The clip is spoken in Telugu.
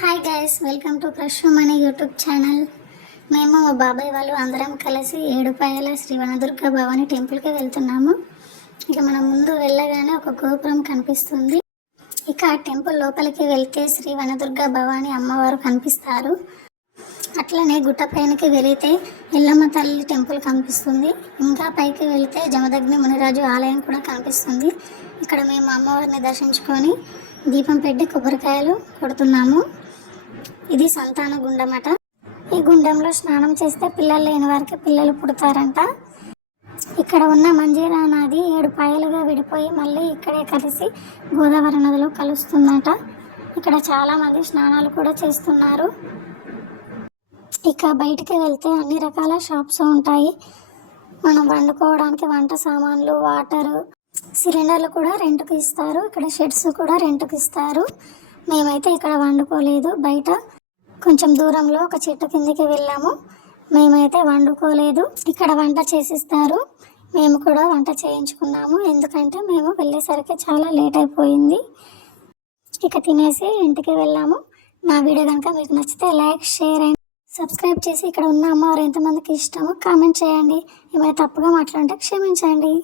Hi guys, welcome to crush money YouTube channel. మేము మా బాబాయ్ వాళ్ళు అందరం కలిసి ఏడుపాయల శ్రీ వనదుర్గ భవాని టెంపుల్కి వెళ్తున్నాము. ఇక మనం ముందు వెళ్ళగానే ఒక గోపురం కనిపిస్తుంది. ఇక ఆ టెంపుల్ లోపలికి వెళ్తే శ్రీ వనదుర్గ భవాని అమ్మవారు కనిపిస్తారు. అట్లనే గుట్ట పైనకి వెళితే ఎల్లమ్మ తల్లి టెంపుల్ కనిపిస్తుంది. ఇంకా పైకి వెళితే జమదగ్ని మునిరాజు ఆలయం కూడా కనిపిస్తుంది. ఇక్కడ మేము అమ్మవారిని దర్శించుకొని దీపం పెట్టి కొబ్బరికాయలు కొడుతున్నాము. ఇది సంతాన గుండమట. ఈ గుండంలో స్నానం చేస్తే పిల్లలు లేని వారికి పిల్లలు పుడతారంట. ఇక్కడ ఉన్న మంజీరా నది 7 పాయలుగా విడిపోయి మళ్ళీ ఇక్కడే కలిసి గోదావరి నదిలో కలుస్తుందట. ఇక్కడ చాలామంది స్నానాలు కూడా చేస్తున్నారు. ఇక బయటికి వెళ్తే అన్ని రకాల షాప్స్ ఉంటాయి. మనం వండుకోవడానికి వంట సామాన్లు, వాటరు, సిలిండర్లు కూడా రెంట్కి ఇస్తారు. ఇక్కడ షెడ్స్ కూడా రెంట్కి ఇస్తారు. మేమైతే ఇక్కడ వండుకోలేదు, బయట కొంచెం దూరంలో ఒక చెట్టు కిందికి వెళ్ళాము. మేమైతే వండుకోలేదు, ఇక్కడ వంట చేసిస్తారు. మేము కూడా వంట చేయించుకున్నాము, ఎందుకంటే మేము వెళ్ళేసరికి చాలా లేట్ అయిపోయింది. ఇక తినేసి ఇంటికి వెళ్ళాము. నా వీడియో కనుక మీకు నచ్చితే లైక్, షేర్ అండ్ సబ్స్క్రైబ్ చేసి ఇక్కడ ఉన్న అమ్మవారు ఎంతమందికి ఇష్టమో కామెంట్ చేయండి. ఏమైనా తప్పుగా మాట్లాడుంటే క్షమించండి.